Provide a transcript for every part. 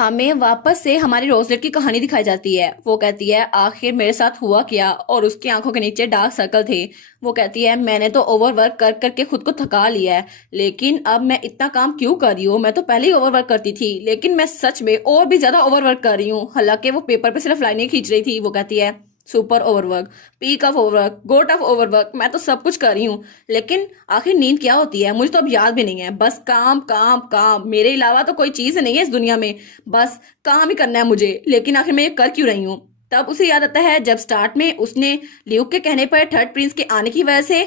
हमें वापस से हमारी रोजलेट की कहानी दिखाई जाती है। वो कहती है आखिर मेरे साथ हुआ क्या, और उसकी आंखों के नीचे डार्क सर्कल थे। वो कहती है मैंने तो ओवरवर्क कर करके खुद को थका लिया है, लेकिन अब मैं इतना काम क्यों कर रही हूँ। मैं तो पहले ही ओवरवर्क करती थी, लेकिन मैं सच में और भी ज्यादा ओवरवर्क कर रही हूँ। हालांकि वो पेपर पे सिर्फ लाइनें खींच रही थी। वो कहती है super overwork, peak of overwork, GOAT of overwork, मैं तो सब कुछ कर रही हूँ, लेकिन आखिर नींद क्या होती है मुझे तो अब याद भी नहीं है। बस काम काम काम, मेरे अलावा तो कोई चीज नहीं है इस दुनिया में। बस काम ही करना है मुझे, लेकिन आखिर मैं ये कर क्यों रही हूँ। तब उसे याद आता है जब स्टार्ट में उसने ल्यूक के कहने पर थर्ड प्रिंस के आने की वजह से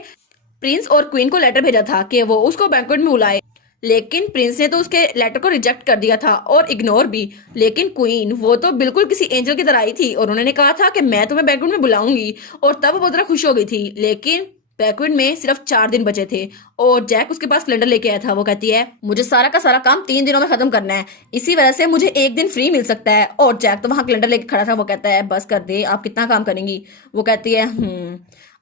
प्रिंस और क्वीन को लेटर भेजा था कि वो उसको बैंक्वेट में बुलाए, लेकिन प्रिंस ने तो उसके लेटर को रिजेक्ट कर दिया था और इग्नोर भी। लेकिन क्वीन वो तो बिल्कुल किसी एंजल की तरह आई थी और उन्होंने कहा था कि मैं तुम्हें बैंक्वेट में बुलाऊंगी, और तब वो बहुत ज्यादा खुश हो गई थी। लेकिन बैंक्वेट में सिर्फ 4 दिन बचे थे और जैक उसके पास कैलेंडर लेके आया था। वो कहती है मुझे सारा का सारा काम 3 दिनों में खत्म करना है, इसी वजह से मुझे एक दिन फ्री मिल सकता है। और जैक तो वहां कैलेंडर लेके खड़ा था। वो कहता है बस कर दे, आप कितना काम करेंगी। वो कहती है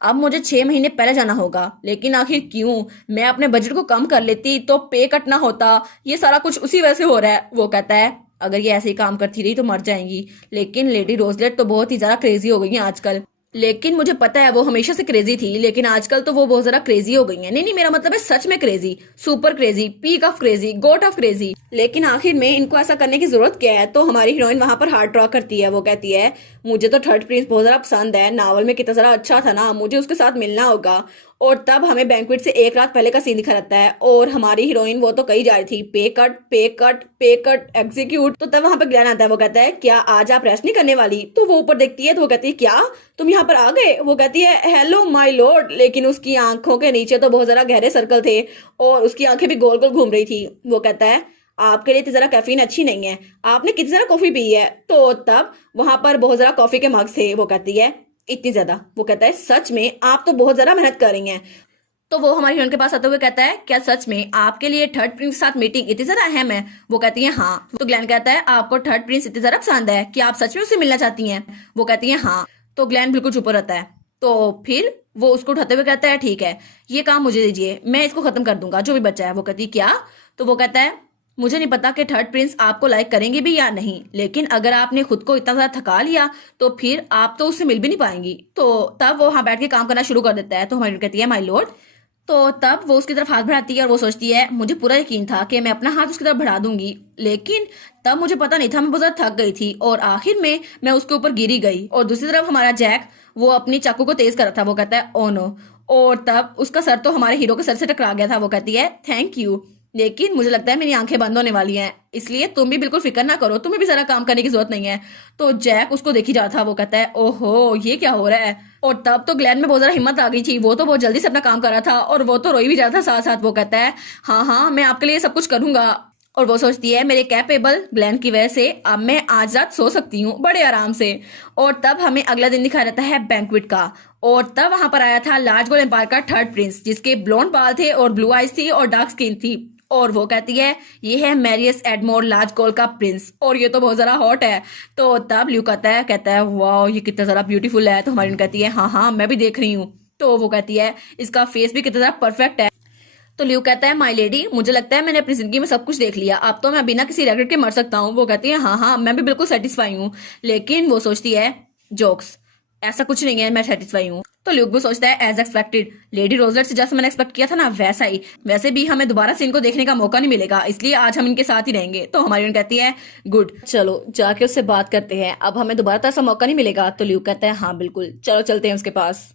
अब मुझे 6 महीने पहले जाना होगा, लेकिन आखिर क्यों। मैं अपने बजट को कम कर लेती तो पे कट ना होता। ये सारा कुछ उसी वजह से हो रहा है। वो कहता है अगर ये ऐसे ही काम करती रही तो मर जाएंगी। लेकिन लेडी रोजलेट तो बहुत ही ज्यादा क्रेजी हो गई है आजकल। लेकिन मुझे पता है वो हमेशा से क्रेजी थी, लेकिन आजकल तो वो बहुत ज्यादा क्रेजी हो गई है। नहीं नहीं, मेरा मतलब है सच में crazy, super crazy, peak of crazy, GOAT of crazy. लेकिन आखिर में इनको ऐसा करने की जरूरत क्या है। तो हमारी हीरोइन वहां पर हार्ट ड्रॉ करती है। वो कहती है मुझे तो थर्ड प्रिंस बहुत ज्यादा पसंद है, नावल में कितना ज्यादा अच्छा था ना, मुझे उसके साथ मिलना होगा। और तब हमें बैंक्वेट से एक रात पहले का सीन दिखा रहता है और हमारी हीरोइन वो तो कही जा रही थी पे कट पे कट पे कट एग्जीक्यूट। तो तब वहां पर ग्लैन आता है। वो कहता है क्या आज आप रेस्ट नहीं करने वाली। तो वो ऊपर देखती है तो वो कहती है क्या तुम यहाँ पर आ गए। वो कहती है हेलो माय लॉर्ड, लेकिन उसकी आंखों के नीचे तो बहुत ज्यादा गहरे सर्कल थे और उसकी आंखें भी गोल गोल घूम रही थी। वो कहता है आपके लिए इतनी जरा कैफीन अच्छी नहीं है, आपने कितनी जरा कॉफी पी है। तो तब वहां पर बहुत जरा कॉफी के मग्स थे। वो कहती है इतनी ज्यादा। वो कहता है सच में आप तो बहुत ज्यादा मेहनत कर रही हैं। तो वो हमारी हीरोइन के पास आते हुए कहता है क्या सच में आपके लिए थर्ड प्रिंस के साथ मीटिंग इतनी ज्यादा अहम है। वो कहती है हाँ। तो ग्लैन कहता है आपको थर्ड प्रिंस इतनी ज्यादा पसंद है कि आप सच में उससे मिलना चाहती हैं। वो कहती है हाँ। तो ग्लैन बिल्कुल चुप रहता है। तो फिर वो उसको उठाते हुए कहता है ठीक है, ये काम मुझे दीजिए, मैं इसको खत्म कर दूंगा जो भी बचा है। वो कहती है क्या। तो वो कहता है मुझे नहीं पता कि थर्ड प्रिंस आपको लाइक करेंगे भी या नहीं, लेकिन अगर आपने खुद को इतना ज्यादा थका लिया तो फिर आप तो उससे मिल भी नहीं पाएंगी। तो तब वो वहां बैठ के काम करना शुरू कर देता है। तो हमारी कहती है माय लॉर्ड। तो तब वो उसकी तरफ हाथ बढ़ाती है और वो सोचती है मुझे पूरा यकीन था कि मैं अपना हाथ उसकी तरफ बढ़ा दूंगी, लेकिन तब मुझे पता नहीं था, मैं बहुत ज्यादा थक गई थी और आखिर में मैं उसके ऊपर गिरी गई। और दूसरी तरफ हमारा जैक वो अपनी चाकू को तेज कर रहा था। वो कहता है ओ नो। और तब उसका सर तो हमारे हीरो के सर से टकरा गया था। वो कहती है थैंक यू, लेकिन मुझे लगता है मेरी आंखें बंद होने वाली हैं, इसलिए तुम भी बिल्कुल फिक्र ना करो, तुम्हें भी सारा काम करने की जरूरत नहीं है। तो जैक उसको देखी जा रहा था। वो कहता है ओहो ये क्या हो रहा है। और तब तो ग्लैन में बहुत ज्यादा हिम्मत आ गई थी, वो तो बहुत जल्दी से अपना काम कर रहा था और वो तो रोई भी जा रहा था साथ साथ। वो कहता है हाँ हाँ मैं आपके लिए सब कुछ करूंगा। और वो सोचती है मेरे कैपेबल ग्लैन की वजह से अब मैं आज रात सो सकती हूँ बड़े आराम से। और तब हमें अगला दिन दिखाया जाता है बैंक्वेट का। और तब वहां पर आया था लार्ज गोल एम्पायर का थर्ड प्रिंस, जिसके ब्लॉन्ड बाल थे और ब्लू आइज थी और डार्क स्किन थी। और वो कहती है ये है मैरियस एडमोर लार्ज गोल का प्रिंस और ये तो बहुत ज्यादा हॉट है। तो तब ल्यूक कहता है वाह ये कितना ज्यादा ब्यूटीफुल है। तो हमारी कहती है हाँ हाँ मैं भी देख रही हूँ। तो वो कहती है इसका फेस भी कितना ज्यादा परफेक्ट है। तो ल्यू कहता है माय लेडी मुझे लगता है मैंने अपनी जिंदगी में सब कुछ देख लिया, अब तो मैं बिना किसी रेग्रेट के मर सकता हूँ। वो कहती है हाँ हाँ मैं भी बिल्कुल सेटिस्फाई हूँ। लेकिन वो सोचती है जोक्स, ऐसा कुछ नहीं है, मैं सेटिस्फाई हूँ। तो ल्यूक भी सोचता है एज एक्सपेक्टेड, लेडी रोजलेट से जैसा मैंने एक्सपेक्ट किया था ना वैसा ही, वैसे भी हमें दोबारा से इनको देखने का मौका नहीं मिलेगा, इसलिए आज हम इनके साथ ही रहेंगे। तो हमारी कहती है गुड, चलो जाके उससे बात करते हैं, अब हमें दोबारा तो ऐसा मौका नहीं मिलेगा। तो ल्यूक कहता है हाँ बिल्कुल, चलो चलते हैं उसके पास।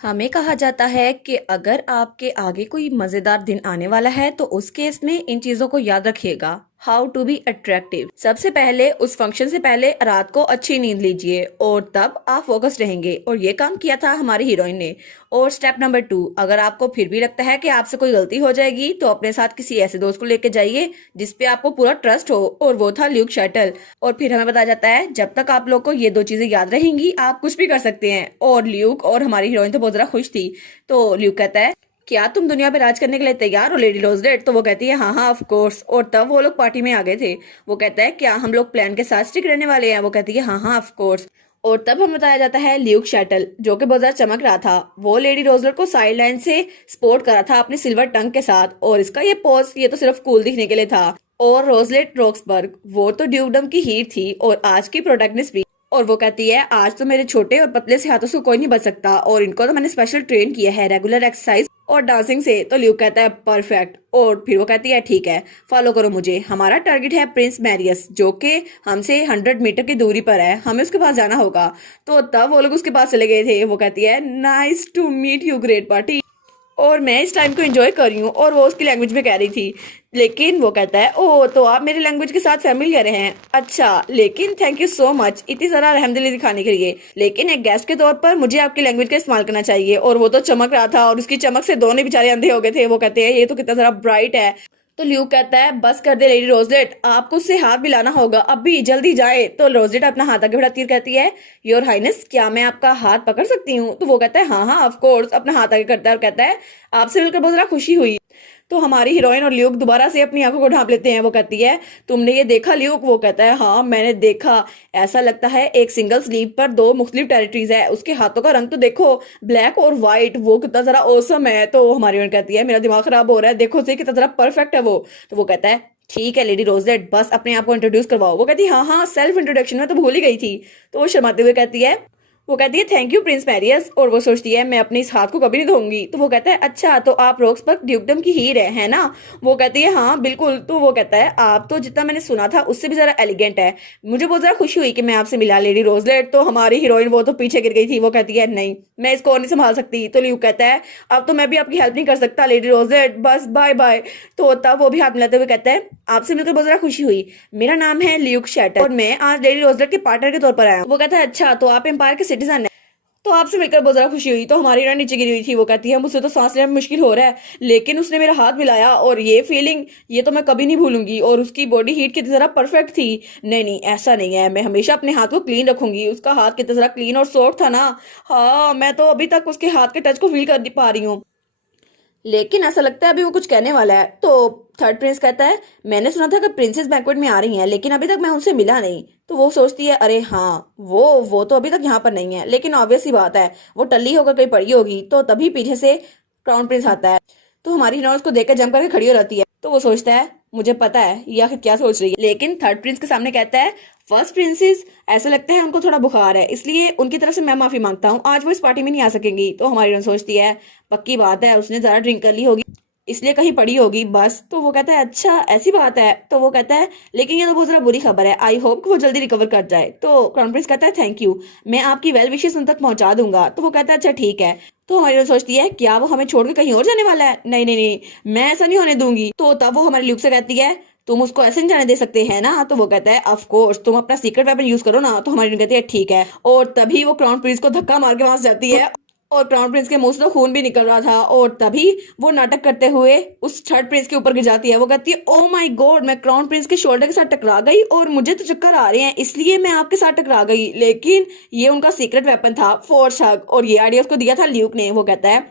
हमें कहा जाता है कि अगर आपके आगे कोई मजेदार दिन आने वाला है तो उस केस में इन चीजों को याद रखिएगा। How to be attractive. सबसे पहले उस फंक्शन से पहले रात को अच्छी नींद लीजिए और तब आप फोकस रहेंगे, और ये काम किया था हमारी हीरोइन ने। और स्टेप नंबर 2, अगर आपको फिर भी लगता है कि आपसे कोई गलती हो जाएगी तो अपने साथ किसी ऐसे दोस्त को लेके जाइए जिसपे आपको पूरा ट्रस्ट हो, और वो था ल्यूक शटल। और फिर हमें बताया जाता है जब तक आप लोग को ये 2 चीजें याद रहेंगी आप कुछ भी कर सकते हैं। और ल्यूक और हमारी हीरोइन तो बहुत ज्यादा खुश थी। तो ल्यूक कहता है क्या तुम दुनिया पे राज करने के लिए तैयार हो लेडी रोजलेट। तो वो कहती है हाँ हाँ ऑफ कोर्स। और तब वो लोग पार्टी में आ गए थे। वो कहता है क्या हम लोग प्लान के साथ स्टिक रहने वाले हैं। वो कहती है हाँ हाँ ऑफ कोर्स। और तब हमें बताया जाता है ल्यूक शटल जो कि बहुत ज्यादा चमक रहा था, वो लेडी रोजलेट को साइड लाइन से सपोर्ट करा था अपने सिल्वर टंग के साथ। और इसका ये पोज ये तो सिर्फ कूल दिखने के लिए था। और रोजलेट रॉक्सबर्ग वो तो ड्यूकडम की हीर थी और आज की प्रोटैगनिस्ट भी। और वो कहती है आज तो मेरे छोटे और पतले से हाथों से कोई नहीं बच सकता और इनको तो मैंने स्पेशल ट्रेन किया है रेगुलर एक्सरसाइज और डांसिंग से। तो ल्यूक कहता है परफेक्ट। और फिर वो कहती है ठीक है फॉलो करो मुझे, हमारा टारगेट है प्रिंस मैरियस जो कि हमसे 100 मीटर की दूरी पर है, हमें उसके पास जाना होगा। तो तब वो लोग उसके पास चले गए थे। वो कहती है nice to meet you great party. और मैं इस टाइम को एंजॉय कर रही हूँ। और वो उसकी लैंग्वेज में कह रही थी, लेकिन वो कहता है ओह तो आप मेरी लैंग्वेज के साथ फैमिलियर हैं, अच्छा लेकिन थैंक यू सो मच इतनी सारा रहमदिली दिखाने के लिए, लेकिन एक गेस्ट के तौर पर मुझे आपकी लैंग्वेज का इस्तेमाल करना चाहिए। और वो तो चमक रहा था और उसकी चमक से दोनों बेचारे अंधे हो गए थे। वो कहते हैं ये तो कितना सारा ब्राइट है। तो ल्यूक कहता है बस कर दे लेडी रोजलेट, आपको उससे हाथ मिलाना होगा अभी, जल्दी जाए। तो रोजलेट अपना हाथ आगे बढ़ाती है, कहती है योर हाइनेस क्या मैं आपका हाथ पकड़ सकती हूँ। तो वो कहता है हाँ हाँ ऑफ कोर्स, अपना हाथ आगे करता है और कहता है आपसे मिलकर बहुत ज्यादा खुशी हुई। तो हमारी हीरोइन और ल्यूक दोबारा से अपनी आंखों को ढांप लेते हैं। वो कहती है तुमने ये देखा ल्यूक। वो कहता है हाँ मैंने देखा, ऐसा लगता है एक सिंगल स्लीव पर दो मुख्तलिफ टेरिटरीज है, उसके हाथों का रंग तो देखो ब्लैक और व्हाइट, वो कितना जरा औसम है। तो हमारी हीरोइन कहती है मेरा दिमाग खराब हो रहा है, देखो से कितना जरा परफेक्ट है वो। तो वो कहता है ठीक है लेडी रोजलेट बस अपने आप को इंट्रोड्यूस करवाओ। वो कहती है हाँ हाँ सेल्फ इंट्रोडक्शन में तो भूल ही गई थी। तो वो शर्माते हुए कहती है, वो कहती है थैंक यू प्रिंस मैरियस। और वो सोचती है मैं अपने इस हाथ को कभी नहीं धोऊंगी। तो वो कहता है अच्छा तो आप रॉक्सबर्ग ड्यूकडम की हीर है ना। वो कहती है हाँ बिल्कुल। तो वो कहता है आप तो जितना मैंने सुना था उससे भी जरा एलिगेंट है, मुझे बहुत ज्यादा खुशी हुई कि मैं आपसे मिला लेडी रोजलेट। तो हमारी हीरोइन वो तो पीछे गिर गई थी। वो कहती है नहीं मैं इसको और नहीं संभाल सकती। तो ल्यूक कहता है अब तो मैं भी आपकी हेल्प नहीं कर सकता लेडी रोजलेट, बस बाय बाय। तो तब वो भी हाथ मिलाते हुए कहता है आपसे मिलकर बहुत ज्यादा खुशी हुई, मेरा नाम है ल्यूक शैटर और मैं आज लेडी रोजलेट के पार्टनर के तौर पर आया हूँ। वो कहता है अच्छा तो आप एम्पायर के सिटीजन है, तो आपसे मिलकर बहुत ज्यादा खुशी हुई। तो हमारी हीरोइन नीचे गिरी हुई थी। वो कहती है मुझसे तो सांस लेना मुश्किल हो रहा है, लेकिन उसने मेरा हाथ मिलाया और ये फीलिंग ये तो मैं कभी नहीं भूलूंगी। और उसकी बॉडी हीट कितनी जरा परफेक्ट थी। नहीं नहीं ऐसा नहीं है, मैं हमेशा अपने हाथ को क्लीन रखूंगी। उसका हाथ कितना जरा क्लीन और सॉफ्ट था ना। हाँ मैं तो अभी तक उसके हाथ के टच को फील कर पा रही हूँ, लेकिन ऐसा लगता है अभी वो कुछ कहने वाला है। तो थर्ड प्रिंस कहता है मैंने सुना था कि प्रिंसेस बैंक्वेट में आ रही हैं, लेकिन अभी तक मैं उनसे मिला नहीं। तो वो सोचती है अरे हाँ वो तो अभी तक यहाँ पर नहीं है, लेकिन ऑब्वियस सी बात है वो टल्ली होकर कहीं पड़ी होगी। तो तभी पीछे से क्राउन प्रिंस आता है। तो हमारी हीरोइन उसको देखकर जम करके खड़ी हो जाती है। तो वो सोचता है मुझे पता है ये आखिर क्या सोच रही है, लेकिन थर्ड प्रिंस के सामने कहता है फर्स्ट प्रिंसेस ऐसा लगता है उनको थोड़ा बुखार है, इसलिए उनकी तरफ से मैं माफी मांगता हूँ, आज वो इस पार्टी में नहीं आ सकेंगी। तो हमारी हीरोइन सोचती है पक्की बात है उसने ज्यादा ड्रिंक कर ली होगी इसलिए कहीं पड़ी होगी बस। तो वो कहता है अच्छा ऐसी बात है। तो वो कहता है लेकिन ये तो बहुत जरा बुरी खबर है, आई होप कि वो जल्दी रिकवर कर जाए। तो क्राउन प्रिंस कहता है थैंक यू, मैं आपकी वेल विशेस उन तक पहुंचा दूंगा। तो वो कहता है अच्छा ठीक है। तो हमारी हीरोइन सोचती है क्या वो हमें छोड़ के कहीं और जाने वाला है, नहीं नहीं नहीं मैं ऐसा नहीं होने दूंगी। तो तब वो हमारे ल्यूक से कहती है तुम उसको ऐसे नहीं जाने दे सकते हैं ना। तो वो कहता है ऑफ कोर्स तुम अपना सीक्रेट वेपन यूज करो ना। तो हमारी हीरोइन कहती है ठीक है। और तभी वो क्राउन प्रिंस को धक्का मार के वहां से जाती है और क्राउन प्रिंस के मुंह से तो खून भी निकल रहा था। और तभी वो नाटक करते हुए उस थर्ड प्रिंस के ऊपर गिर जाती है। वो कहती है ओ माय गॉड मैं क्राउन प्रिंस के शोल्डर के साथ टकरा गई और मुझे तो चक्कर आ रहे हैं इसलिए मैं आपके साथ टकरा गई, लेकिन ये उनका सीक्रेट वेपन था फोर्स हग और ये आइडिया उसको दिया था ल्यूक ने। वो कहता है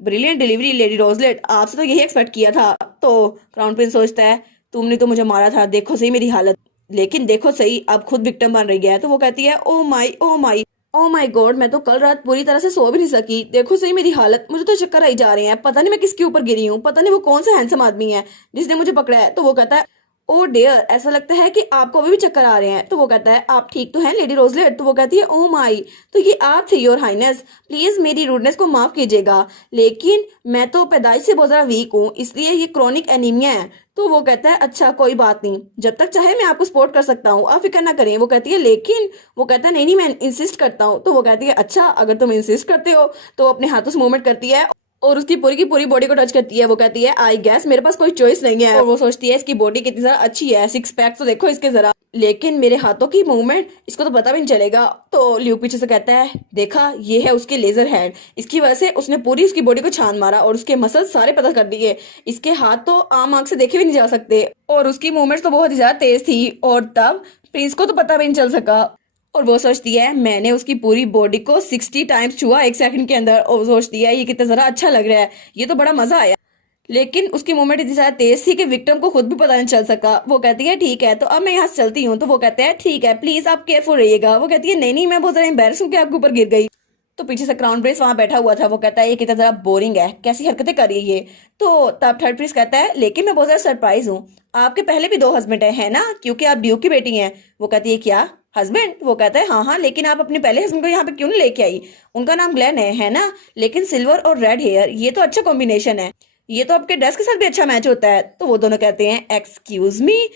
ब्रिलियंट डिलीवरी लेडी रोजलेट, आपसे तो यही एक्सपेक्ट किया था। तो क्राउन प्रिंस सोचता है तुमने तो मुझे मारा था, देखो सही मेरी हालत, लेकिन देखो सही अब खुद विक्टिम बन रही है। तो वो कहती है ओ माई ओ माई ओ माय गॉड मैं तो कल रात पूरी तरह से सो भी नहीं सकी, देखो सही मेरी हालत, मुझे तो चक्कर आई जा रहे हैं, पता नहीं मैं किसके ऊपर गिरी हूँ, पता नहीं वो कौन सा हैंडसम आदमी है जिसने मुझे पकड़ा है। तो वो कहता है ओ डियर ऐसा लगता है कि आपको अभी भी चक्कर आ रहे हैं। तो वो कहता है आप ठीक तो हैं लेडी रोजलेट। तो वो कहती है ओ माई तो ये आप थे योर हाइनेस, प्लीज मेरी रूडनेस को माफ कीजिएगा, लेकिन मैं तो पैदाइश से बहुत ज्यादा वीक हूँ इसलिए ये क्रोनिक एनीमिया है। तो वो कहता है अच्छा कोई बात नहीं, जब तक चाहे मैं आपको सपोर्ट कर सकता हूँ, आप फिक्र ना करें। वो कहती है लेकिन वो कहता है नहीं नहीं मैं इंसिस्ट करता हूँ। तो वो कहती है अच्छा अगर तुम इंसिस्ट करते हो। तो अपने हाथों से मूवमेंट करती है और उसकी पूरी की पूरी बॉडी को टच करती है। वो कहती है आई गेस मेरे पास कोई चॉइस नहीं है। और वो सोचती है इसकी बॉडी कितनी ज्यादा अच्छी है, सिक्स पैक तो देखो इसके जरा, लेकिन मेरे हाथों की मूवमेंट इसको तो पता भी नहीं चलेगा। तो ल्यूक पीछे से कहता है देखा ये है उसके लेजर हैंड, इसकी वजह से उसने पूरी उसकी बॉडी को छान मारा और उसके मसल्स सारे पता कर दिए, इसके हाथ तो आम आंख से देखे भी नहीं जा सकते और उसकी मूवमेंट्स तो बहुत ही ज्यादा तेज थी। और तब प्रिंस को तो पता भी नहीं चल सका और वो सोचती है मैंने उसकी पूरी बॉडी को 60 टाइम्स छुआ एक सेकंड के अंदर। और वो सोचती है ये कितना जरा अच्छा लग रहा है, ये तो बड़ा मजा आया, लेकिन उसकी मूवमेंट इतनी ज्यादा तेज थी कि विक्टिम को खुद भी पता नहीं चल सका। वो कहती है ठीक है तो अब मैं यहाँ से चलती हूँ। तो वो कहते हैं ठीक है प्लीज आप केयरफुल रहिएगा। वो कहती है नहीं नहीं मैं बहुत ज्यादा एम्बेरस हूँ कि आपके ऊपर गिर गई। तो पीछे से क्राउन प्रिंस वहां बैठा हुआ था। वो कहता है ये कितना जरा बोरिंग है, कैसी हरकतें कर रही है ये। तो तब थर्ड प्रिंस कहता है लेकिन मैं बहुत ज्यादा सरप्राइज हूँ, आपके पहले भी 2 हस्बैंड है ना, क्योंकि आप ड्यूक की बेटी हैं। वो कहती है क्या हस्बैंड? वो कहता है हाँ हाँ, लेकिन आप अपने पहले हस्बैंड को यहाँ पे क्यों नहीं लेके आई? उनका नाम ग्लेन है ना, लेकिन सिल्वर और रेड हेयर ये तो अच्छा कॉम्बिनेशन है, ये तो आपके ड्रेस के साथ भी अच्छा मैच होता है। तो वो दोनों कहते हैं एक्सक्यूज मी,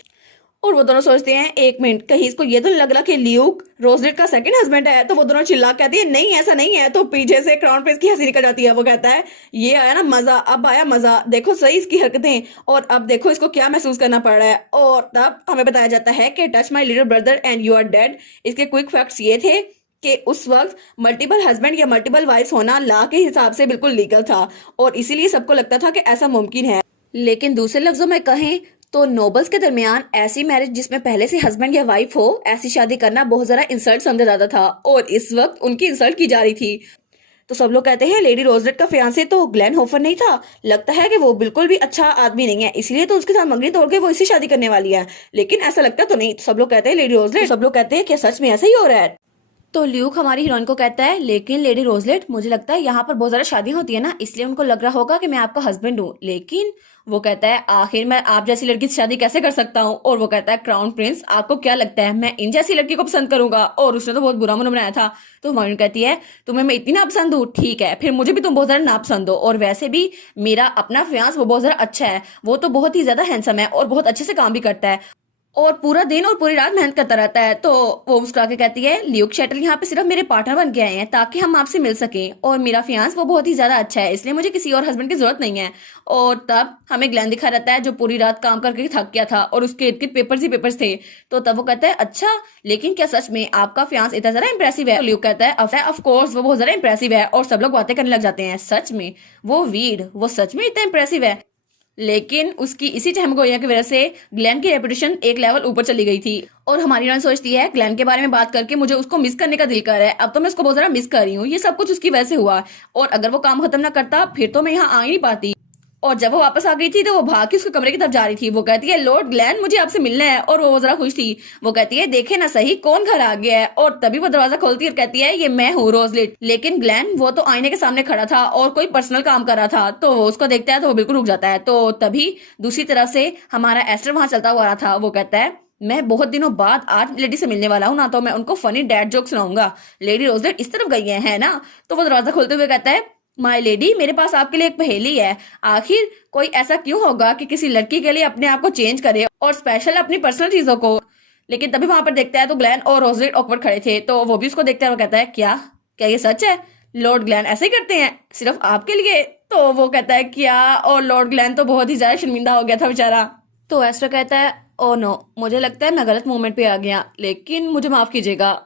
और वो दोनों सोचते हैं 1 मिनट, कहीं इसको ये तो नहीं लग रहा कि ल्यूक रोजलेट का सेकंड हस्बैंड है। तो वो दोनों चिल्ला कहती है नहीं ऐसा नहीं है। तो पीछे से क्राउन प्रिंस की हंसी निकल जाती है। वो कहता है ये आया ना मजा, अब आया मजा, देखो सही इसकी हरकतें, और अब देखो इसको क्या महसूस करना पड़ रहा है। और तब हमें बताया जाता है कि touch my little brother and you are dead. इसके क्विक फैक्ट्स ये थे कि उस वक्त मल्टीपल हस्बैंड या मल्टीपल वाइफ्स होना लॉ के हिसाब से बिल्कुल लीगल था, और इसीलिए सबको लगता था कि ऐसा मुमकिन है। लेकिन दूसरे लफ्जों में कहें तो नोबल्स के दरमियान ऐसी मैरिज जिसमें पहले से हस्बैंड या वाइफ हो, ऐसी शादी करना बहुत ज्यादा इंसल्ट समझा जाता था, और इस वक्त उनकी इंसल्ट की जा रही थी। तो सब लोग कहते हैं लेडी रोजलेट का फियांसे तो ग्लेन होफर नहीं था, लगता है कि वो बिल्कुल भी अच्छा आदमी नहीं है, इसलिए तो उसके साथ मंगनी तोड़ के वो इससे शादी करने वाली है। लेकिन ऐसा लगता तो नहीं। तो सब लोग कहते हैं लेडी रोजलेट, सब लोग कहते हैं क्या सच में ऐसा ही हो रहा है? तो ल्यूक हमारी हीरोइन को कहता है लेकिन लेडी रोजलेट मुझे लगता है यहाँ पर बहुत ज्यादा शादी होती है ना, इसलिए उनको लग रहा होगा कि मैं आपका हस्बैंड हूँ। लेकिन वो कहता है आखिर मैं आप जैसी लड़की से शादी कैसे कर सकता हूँ? और वो कहता है क्राउन प्रिंस आपको क्या लगता है मैं इन जैसी लड़की को पसंद करूंगा? और उसने तो बहुत बुरा मन बनाया था। तो हमारी कहती है तुम्हें मैं इतनी नापसंद हूँ, ठीक है फिर मुझे भी तुम बहुत ज्यादा नापसंद हो, और वैसे भी मेरा अपना फियांस वो बहुत ज्यादा अच्छा है, वो तो बहुत ही ज्यादा हैंडसम है और बहुत अच्छे से काम भी करता है, और पूरा दिन और पूरी रात मेहनत करता रहता है। तो वो मुस्कुरा के कहती है ल्यूक शैटल यहाँ पे सिर्फ मेरे पार्टनर बन के आए हैं ताकि हम आपसे मिल सकें, और मेरा फियांस वो बहुत ही ज्यादा अच्छा है, इसलिए मुझे किसी और हस्बैंड की जरूरत नहीं है। और तब हमें ग्लेन दिखा रहता है जो पूरी रात काम करके थक गया था, और उसके इर्द गिर्द पेपर्स ही पेपर्स थे। तो तब वो कहता है अच्छा लेकिन क्या सच में आपका फियांस इतना ज्यादा इंप्रेसिव है? तो ल्यूक कहता है ऑफ कोर्स वो बहुत ज्यादा इंप्रेसिव है, और सब लोग बातें करने लग जाते हैं सच में वो वीड वो सच में इतना इंप्रेसिव है। लेकिन उसकी इसी चहमगोइया की वजह से ग्लेन की रेपुटेशन एक लेवल ऊपर चली गई थी, और हमारी हीरोइन सोचती है ग्लेन के बारे में बात करके मुझे उसको मिस करने का दिल कर रहा है, अब तो मैं उसको बहुत ज्यादा मिस कर रही हूँ, ये सब कुछ उसकी वजह से हुआ, और अगर वो काम खत्म ना करता फिर तो मैं यहाँ आ ही नहीं पाती। और जब वो वापस आ गई थी तो वो भाग के उसके कमरे की तरफ जा रही थी। वो कहती है लॉर्ड ग्लेन मुझे आपसे मिलना है, और वो जरा खुश थी। वो कहती है देखे ना सही कौन घर आ गया है, और तभी वो दरवाजा खोलती है और कहती है ये मैं हूँ रोजलिट। लेकिन ग्लेन वो तो आईने के सामने खड़ा था और कोई पर्सनल काम कर रहा था, तो वो उसको देखता है तो वो बिल्कुल रुक जाता है। तो तभी दूसरी तरफ से हमारा एस्टर वहां चलता हुआ रहा था। वो कहता है मैं बहुत दिनों बाद आज लेडी से मिलने वाला हूँ ना, तो मैं उनको फनी डैड जोक सुनाऊंगा। लेडी रोजलेट इस तरफ गई है ना। तो वो दरवाजा खोलते हुए कहता है माय लेडी मेरे पास आपके लिए एक पहेली है, आखिर कोई ऐसा क्यों होगा कि किसी लड़की के लिए अपने आप को चेंज करे और स्पेशल अपनी पर्सनल चीजों को? लेकिन तभी वहां पर देखता है तो ग्लेन और रोजलेट ऑकवर्ड खड़े थे, तो वो भी उसको देखता है। वो कहता है क्या क्या ये सच है? लॉर्ड ग्लेन ऐसे ही करते हैं सिर्फ आपके लिए? तो वो कहता है क्या, और लॉर्ड ग्लेन तो बहुत ही ज्यादा शर्मिंदा हो गया था बेचारा। तो एस्टर कहता है ओ नो मुझे लगता है मैं गलत मोमेंट पे आ गया, लेकिन मुझे माफ कीजिएगा।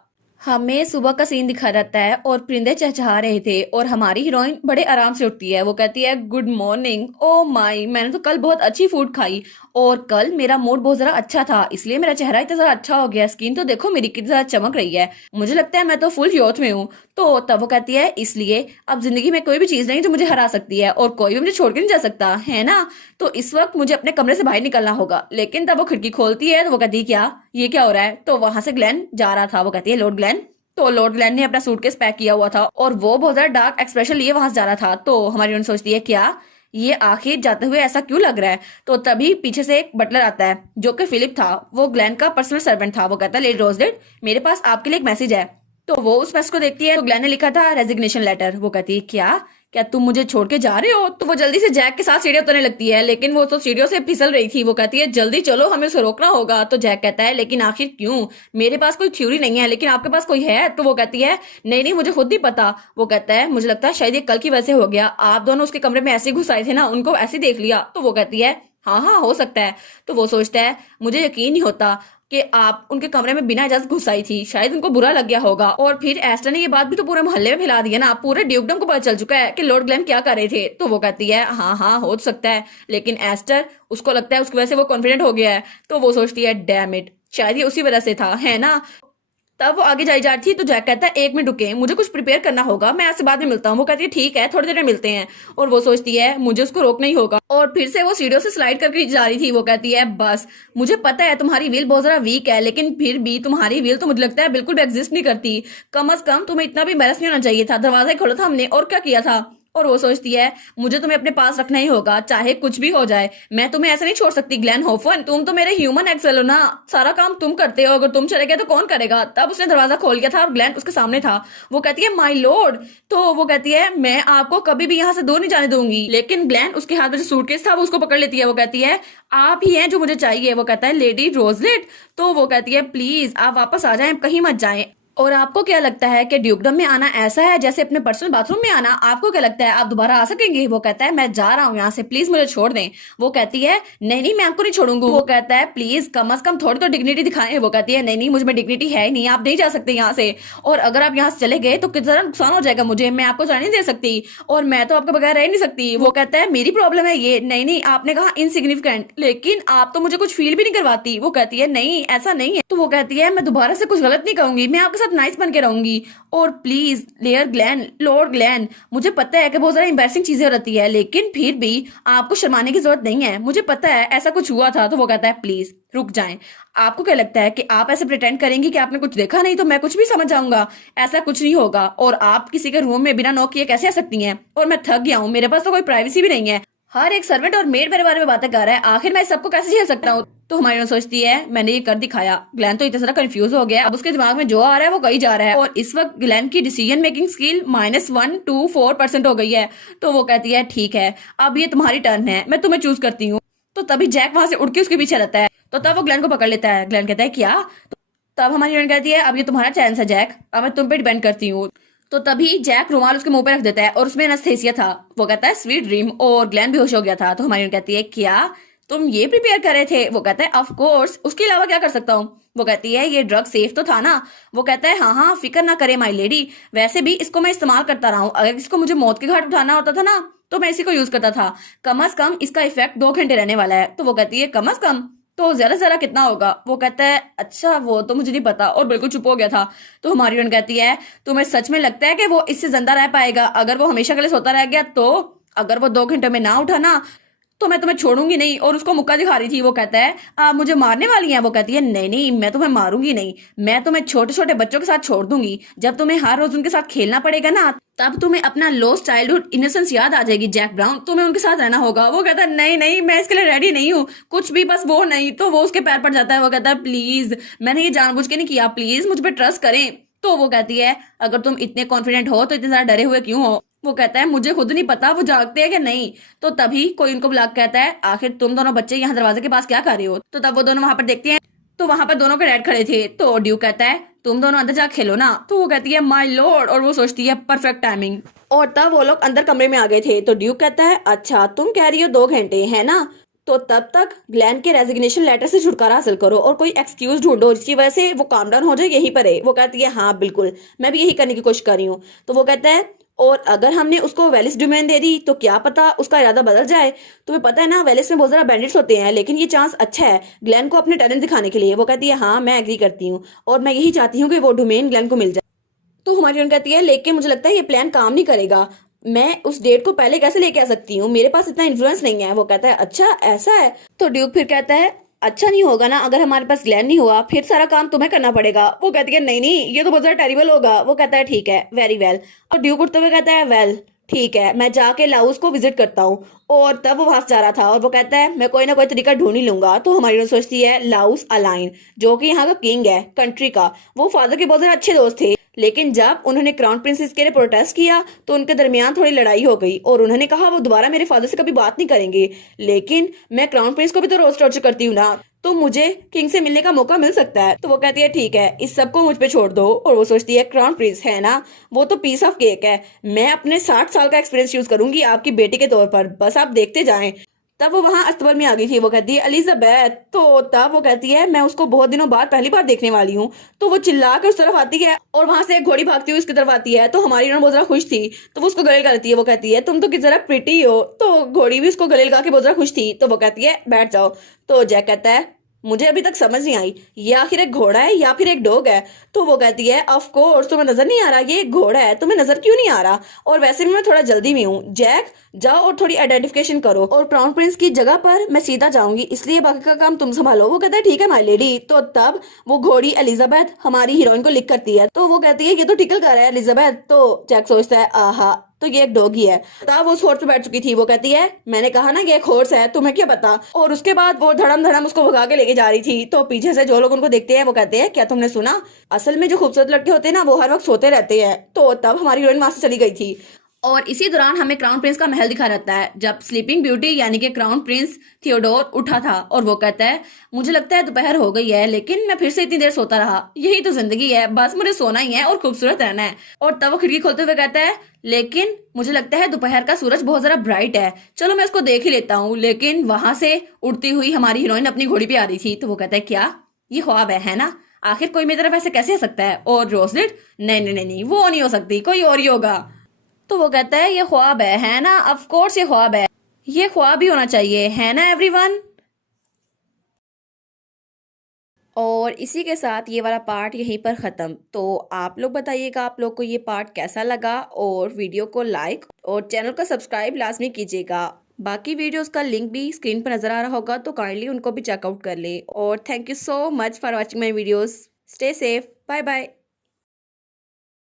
हमें सुबह का सीन दिखा रहता है और परिंदे चहचहा रहे थे, और हमारी हीरोइन बड़े आराम से उठती है। वो कहती है गुड मॉर्निंग, ओ माई मैंने तो कल बहुत अच्छी फूड खाई, और कल मेरा मूड बहुत जरा अच्छा था, इसलिए मेरा चेहरा इतना जरा अच्छा हो गया, स्किन तो देखो मेरी कितनी ज्यादा चमक रही है, मुझे लगता है मैं तो फुल यूथ में हूँ। तो तब वो कहती है इसलिए अब जिंदगी में कोई भी चीज नहीं जो मुझे हरा सकती है, और कोई भी मुझे छोड़ के नहीं जा सकता है ना, तो इस वक्त मुझे अपने कमरे से बाहर निकलना होगा। लेकिन तब वो खिड़की खोलती है तो वो कहती है क्या ये क्या हो रहा है? तो वहां से ग्लेन जा रहा था। वो कहती है लॉर्ड ग्लेन। तो लॉर्ड ग्लेन ने अपना सूटकेस पैक किया हुआ था, और वो बहुत ज्यादा डार्क एक्सप्रेशन लिए वहां से जा रहा था। तो हमारी हीरोइन सोचती है क्या ये आखिर जाते हुए ऐसा क्यों लग रहा है? तो तभी पीछे से एक बटलर आता है जो कि फिलिप था, वो ग्लेन का पर्सनल सर्वेंट था। वो कहता है लेडी रोजलेट मेरे पास आपके लिए एक मैसेज है। तो वो उस मैसेज को देखती है तो ग्लेन ने लिखा था रेजिग्नेशन लेटर। वो कहती है क्या क्या तुम मुझे छोड़ के जा रहे हो? तो वो जल्दी से जैक के साथ सीढ़ियां उतरने लगती है, लेकिन वो तो सीढ़ियों से फिसल रही थी। वो कहती है जल्दी चलो हमें उसे रोकना होगा। तो जैक कहता है लेकिन आखिर क्यों? मेरे पास कोई थ्योरी नहीं है, लेकिन आपके पास कोई है? तो वो कहती है नहीं नहीं मुझे खुद नहीं पता। वो कहता है मुझे लगता है शायद ये कल की वजह से हो गया, आप दोनों उसके कमरे में ऐसे घुस आए थे ना, उनको ऐसे देख लिया। तो वो कहती है हाँ हाँ हो सकता है। तो वो सोचता है मुझे यकीन नहीं होता कि आप उनके कमरे में बिना इजाजत घुस आई थी, शायद उनको बुरा लग गया होगा। और फिर एस्टर ने ये बात भी तो पूरे मोहल्ले में फैला दिया ना, पूरे ड्यूकडम को पता चल चुका है कि लॉर्ड ग्लेन क्या कर रहे थे। तो वो कहती है हाँ हाँ हो सकता है, लेकिन एस्टर उसको लगता है उसकी वजह से वो कॉन्फिडेंट हो गया है। तो वो सोचती है डैम इट शायद ये उसी वजह से था है ना। तब वो आगे जाई जा रही थी तो जैक कहता है 1 मिनट रुके, मुझे कुछ प्रिपेयर करना होगा, मैं आपसे बाद में मिलता हूँ। वो कहती है ठीक है, थोड़ी देर में मिलते हैं। और वो सोचती है मुझे उसको रोकना ही होगा, और फिर से वो सीढ़ियों से स्लाइड करके जा रही थी। वो कहती है बस, मुझे पता है तुम्हारी व्हील बहुत ज्यादा वीक है, लेकिन फिर भी तुम्हारी व्हील तो मुझे लगता है बिल्कुल भी एग्जिस्ट नहीं करती। कम अज कम तुम्हें इतना भी एम्बैरेस नहीं होना चाहिए था, दरवाजा ही खोला था हमने और क्या किया था। और वो सोचती है मुझे तुम्हें अपने पास रखना ही होगा, चाहे कुछ भी हो जाए, मैं तुम्हें ऐसे नहीं छोड़ सकती। ग्लेन होफन, तुम तो मेरे ह्यूमन एक्सेल हो ना, सारा काम तुम करते हो, अगर तुम चले गए तो कौन करेगा। तब उसने दरवाजा खोल दिया था और ग्लेन उसके सामने था। वो कहती है माय लॉर्ड। तो वो कहती है मैं आपको कभी भी यहाँ से दूर नहीं जाने दूंगी। लेकिन ग्लेन, उसके हाथ में जो सूटकेस था वो उसको पकड़ लेती है। वो कहती है आप ही हैं जो मुझे चाहिए। वो कहता है लेडी रोजलेट। तो वो कहती है प्लीज आप वापस आ जाएं, कहीं मत जाएं। और आपको क्या लगता है कि ड्यूकडम में आना ऐसा है जैसे अपने पर्सनल बाथरूम में आना? आपको क्या लगता है आप दोबारा आ सकेंगे? वो कहता है मैं जा रहा हूँ यहाँ से, प्लीज मुझे छोड़ दें। वो कहती है नहीं नहीं, मैं आपको नहीं छोड़ूंगी। वो कहता है प्लीज कम से कम थोड़ी तो डिग्निटी दिखाएं। वो कहती है नहीं नहीं, मुझ में डिग्निटी है ही नहीं, आप नहीं जा सकते यहाँ से, और अगर आप यहाँ से चले गए तो कितना नुकसान हो जाएगा मुझे, मैं आपको जाने नहीं दे सकती, और मैं तो आपके बगैर रह नहीं सकती। वो कहता है मेरी प्रॉब्लम है ये। नहीं नहीं, आपने कहा इनसिग्निफिकेंट, लेकिन आप तो मुझे कुछ फील भी नहीं करवाती। वो कहती है नहीं ऐसा नहीं है। तो वो कहती है मैं दोबारा से कुछ गलत नहीं कहूंगी, मैं आपके साथ नाइस बन के रहूंगी। और प्लीज लेयर ग्लैन, लॉर्ड ग्लैन, मुझे पता है कि बहुत ज्यादा एम्बैरेसिंग चीजें रहती है, लेकिन फिर भी आपको शर्माने की जरूरत नहीं है, मुझे पता है ऐसा कुछ हुआ था। तो वो कहता है प्लीज रुक जाएं। आपको क्या लगता है कि आप ऐसे प्रिटेंड करेंगी कि आपने कुछ देखा नहीं तो मैं कुछ भी समझ जाऊंगा? ऐसा कुछ नहीं होगा, और आप किसी के रूम में बिना नॉक किए कैसे आ सकती हैं? और मैं थक गया हूँ, मेरे पास तो कोई प्राइवेसी भी नहीं है, हर एक सर्वेंट और मेड मेरे बारे में बातें कर रहा है, आखिर मैं सबको कैसे झेल सकता हूँ? तो हमारी सोचती है मैंने ये कर दिखाया। ग्लैन तो इतना सारा कंफ्यूज हो गया, अब उसके दिमाग में जो आ रहा है वो कही जा रहा है, और इस वक्त ग्लैन की डिसीजन मेकिंग स्किल -1 to 4% हो गई है। तो वो कहती है ठीक है अब ये तुम्हारी टर्न है, मैं तुम्हें चूज करती हूँ। तो तभी जैक वहां से उड़ के उसके पीछे रहता है, तो तब वो ग्लैन को पकड़ लेता है। ग्लैन कहता है क्या? तो तब हमारी हीरोइन कहती है अब ये तुम्हारा चांस है जैक, अब मैं तुम पे डिपेंड करती हूँ। तो तभी जैक रुमाल उसके मुंह पे रख देता है और उसमें एनेस्थेसिया था। वो कहता है स्वीट ड्रीम, और ग्लैन बेहोश हो गया था। तो हमारी कहती है क्या तुम ये प्रिपेयर कर रहे थे? वो कहता है ऑफ कोर्स, उसके अलावा क्या कर सकता हूँ। वो कहती है ये ड्रग सेफ तो था ना? वो कहता है हाँ हाँ फिक्र ना करे माई लेडी, वैसे भी इसको मैं इस्तेमाल करता रहा हूँ, अगर इसको मुझे मौत के घाट उठाना होता था ना तो मैं इसी को यूज करता था, कम अज कम इसका इफेक्ट 2 घंटे रहने वाला है। तो वो कहती है कम अज कम तो ज्यादा ज्यादा कितना होगा? वो कहता है अच्छा वो तो मुझे नहीं पता, और बिल्कुल चुप हो गया था। तो हमारी हीरोइन कहती है तुम्हें सच में लगता है कि वो इससे जिंदा रह पाएगा? अगर वो हमेशा के लिए सोता रह गया तो? अगर वो 2 घंटे में ना उठा ना तो मैं तुम्हें छोड़ूंगी नहीं। और उसको मुक्का दिखा रही थी। वो कहता है आप मुझे मारने वाली हैं? वो कहती है नहीं नहीं, मैं तुम्हें मारूंगी नहीं, मैं तुम्हें छोटे छोटे बच्चों के साथ छोड़ दूंगी, जब तुम्हें हर रोज उनके साथ खेलना पड़ेगा ना तब तुम्हें अपना लॉस्ट चाइल्डहुड इनोसेंस याद आ जाएगी जैक ब्राउन, तुम्हें उनके साथ रहना होगा। वो कहता है नहीं नहीं, मैं इसके लिए रेडी नहीं हूँ, कुछ भी, बस वो नहीं। तो वो उसके पैर पड़ जाता है। वो कहता है प्लीज मैंने ये जानबूझ के नहीं किया, प्लीज मुझ पर ट्रस्ट करें। तो वो कहती है अगर तुम इतने कॉन्फिडेंट हो तो इतने ज्यादा डरे हुए क्यों हो? वो कहता है मुझे खुद नहीं पता वो जागते हैं कि नहीं। तो तभी कोई उनको बुला के कहता है आखिर तुम दोनों बच्चे यहाँ दरवाजे के पास क्या कर रहे हो? तो तब वो दोनों वहां पर देखते हैं तो वहां पर दोनों के डैड खड़े थे। तो ड्यूक कहता है तुम दोनों अंदर जा खेलो ना। तो वो कहती है माय लॉर्ड, और वो सोचती है परफेक्ट टाइमिंग। और तब वो लोग अंदर कमरे में आ गए थे। तो ड्यूक कहता है अच्छा तुम कह रही हो 2 घंटे है ना, तो तब तक ग्लैन के रेजिग्नेशन लेटर से छुटकारा हासिल करो और कोई एक्सक्यूज ढूंढो जिसकी वजह से वो काम डाउन हो जाए, यहीं पर है। वो कहती है हाँ बिल्कुल, मैं भी यही करने की कोशिश कर रही हूँ। तो वो कहता है और अगर हमने उसको वेलिस डोमेन दे दी तो क्या पता उसका इरादा बदल जाए। तुम्हें पता है ना वेलिस में बहुत ज्यादा बैंडिट्स होते हैं, लेकिन ये चांस अच्छा है ग्लैन को अपने टैलेंट दिखाने के लिए। वो कहती है हाँ मैं एग्री करती हूँ, और मैं यही चाहती हूँ कि वो डोमेन ग्लैन को मिल जाए। तो हमारी कहती है लेकिन मुझे लगता है ये प्लान काम नहीं करेगा, मैं उस डेट को पहले कैसे लेके आ सकती हूँ, मेरे पास इतना इन्फ्लुएंस नहीं है। वो कहता है अच्छा ऐसा है? तो ड्यूक फिर कहता है अच्छा नहीं होगा ना अगर हमारे पास ग्लैन नहीं हुआ, फिर सारा काम तुम्हें करना पड़ेगा। वो कहती है नहीं नहीं ये तो बहुत ज्यादा टेरिबल होगा। वो कहता है ठीक है वेरी वेल। और ड्यूक उठते हुए कहता है वेल ठीक है, मैं जाके लाउस को विजिट करता हूँ। और तब वो वहां से जा रहा था और वो कहता है मैं कोई ना कोई तरीका ढूंढ ही लूंगा। तो हमारी सोचती है लाउस अलाइन जो कि यहाँ का किंग है कंट्री का, वो फादर के बहुत ज्यादा अच्छे दोस्त थे, लेकिन जब उन्होंने क्राउन प्रिंसेस के लिए प्रोटेस्ट किया तो उनके दरमियान थोड़ी लड़ाई हो गई और उन्होंने कहा वो दोबारा मेरे फादर से कभी बात नहीं करेंगे, लेकिन मैं क्राउन प्रिंस को भी तो रोज टॉर्चर करती हूँ ना, तो मुझे किंग से मिलने का मौका मिल सकता है। तो वो कहती है ठीक है इस सबको मुझ पे छोड़ दो। और वो सोचती है क्राउन प्रिंस है ना वो तो पीस ऑफ केक है, मैं अपने 60 साल का एक्सपीरियंस यूज करूंगी आपकी बेटी के तौर पर, बस आप देखते जाएं। तब वो वहां अस्तबल में आ गई थी। वो कहती है एलिजाबेथ। तो तब वो कहती है मैं उसको बहुत दिनों बाद पहली बार देखने वाली हूँ। तो वो चिल्ला के उस तरफ आती है और वहां से एक घोड़ी भागती हुई उसकी तरफ आती है। तो हमारी बहुत ज्यादा खुश थी, तो वो उसको गले लगाती है। वो कहती है तुम तो किस तरह प्रिटी हो। तो घोड़ी भी उसको गले लगा के बहुत ज्यादा खुश थी। तो वो कहती है बैठ जाओ। तो जैक कहता है मुझे अभी तक समझ नहीं आई, ये आखिर एक घोड़ा है या फिर एक डॉग है। तो वो कहती है ऑफ कोर्स तुम्हें नजर नहीं आ रहा ये एक घोड़ा है, तुम्हें नजर क्यों नहीं आ रहा? और वैसे भी मैं थोड़ा जल्दी में हूँ। जैक जाओ और थोड़ी आइडेंटिफिकेशन करो, और क्राउन प्रिंस की जगह पर मैं सीधा जाऊंगी, इसलिए बाकी का काम तुम संभालो। वो कहता है ठीक है माय लेडी। तो तब वो घोड़ी एलिजाबेथ हमारी हीरोइन को लिख करती है, तो वो कहती है ये तो टिकल कर रहा है एलिजाबेथ। तो जैक सोचता है आहा तो ये एक डॉगी है। तब वो उस हॉर्स पे बैठ चुकी थी। वो कहती है मैंने कहा ना ये एक हॉर्स है, तुम्हें क्या पता। और उसके बाद वो धड़म धड़म उसको भगा के लेके जा रही थी। तो पीछे से जो लोग उनको देखते हैं वो कहते हैं क्या तुमने सुना, असल में जो खूबसूरत लड़के होते हैं ना वो हर वक्त सोते रहते हैं। तो तब हमारी हीरोइन वहां से चली गई थी। और इसी दौरान हमें क्राउन प्रिंस का महल दिखा रहता है, जब स्लीपिंग ब्यूटी यानी कि क्राउन प्रिंस थियोडोर उठा था। और वो कहता है मुझे लगता है दोपहर हो गई है, लेकिन मैं फिर से इतनी देर सोता रहा, यही तो जिंदगी है, बस मुझे सोना ही है और खूबसूरत रहना है। और तब वो खिड़की खोलते हुए कहता है लेकिन मुझे लगता है दोपहर का सूरज बहुत जरा ब्राइट है, चलो मैं उसको देख ही लेता हूँ। लेकिन वहां से उड़ती हुई हमारी हीरोइन अपनी घोड़ी पे आ रही थी। तो वो कहता है क्या ये ख्वाब है ना? आखिर कोई मेरी तरफ ऐसे कैसे आ सकता है? और रोजलिट नहीं नहीं नहीं नहीं, वो नहीं हो सकती, कोई और ही होगा। तो वो कहता है ये ख्वाब है ना? ऑफ कोर्स ये ख्वाब है, ये ख्वाब ही होना चाहिए, है ना एवरीवन। और इसी के साथ ये वाला पार्ट यहीं पर ख़त्म। तो आप लोग बताइएगा आप लोग को ये पार्ट कैसा लगा, और वीडियो को लाइक और चैनल को सब्सक्राइब लाजमी कीजिएगा। बाकी वीडियोस का लिंक भी स्क्रीन पर नज़र आ रहा होगा, तो काइंडली उनको भी चेकआउट कर ले। और thank you so much for watching my videos. Stay safe, bye bye.